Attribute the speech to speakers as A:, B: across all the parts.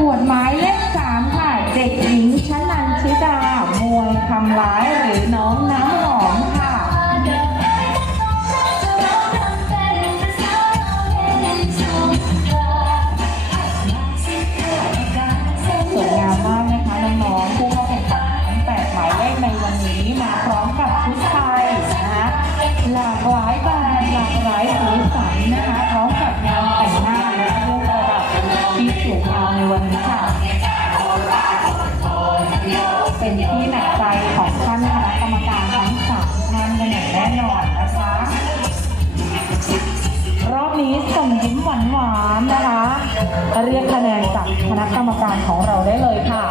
A: กวดหมายเลขสามค่ะ เด็กหญิงชนันชิดามวลคำร้ายหรือน้องน้ำหอมค่ะ สวยงามมากนะคะน้องๆผู้เข้าแข่งขันทั้งแปดหมายเลขในวันนี้มาพร้อมกับชุดไทยนะคะหลากหลายแบรนด์หลากหลายสีสันนะคะพร้อมกับ ของเราในวันนี้ค่ะ เป็นที่หนักใจของท่านคณะกรรมการทั้งสามท่านกันอย่างแน่นอนนะคะ รอบนี้ส่งยิ้มหวานๆนะคะ เรียกคะแนนจากคณะกรรมการของเราได้เลยค่ะ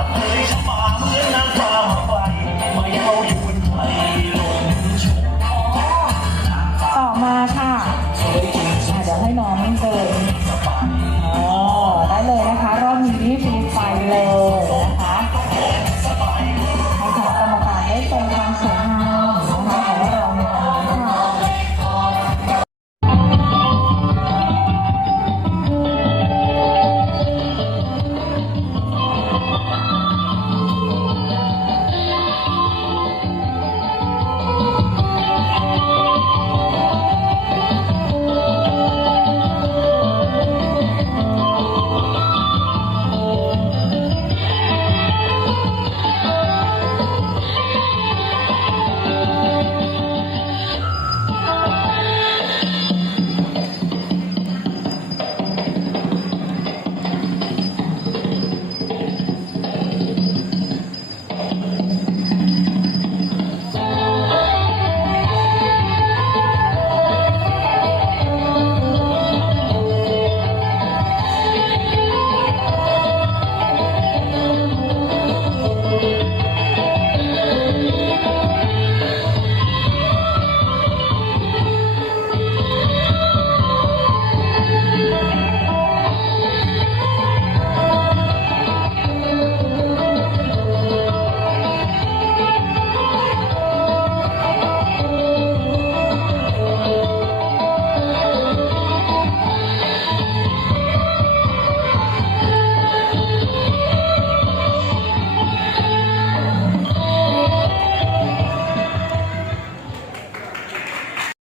A: ต่อมาค่ะ เดี๋ยวให้น้องเจอ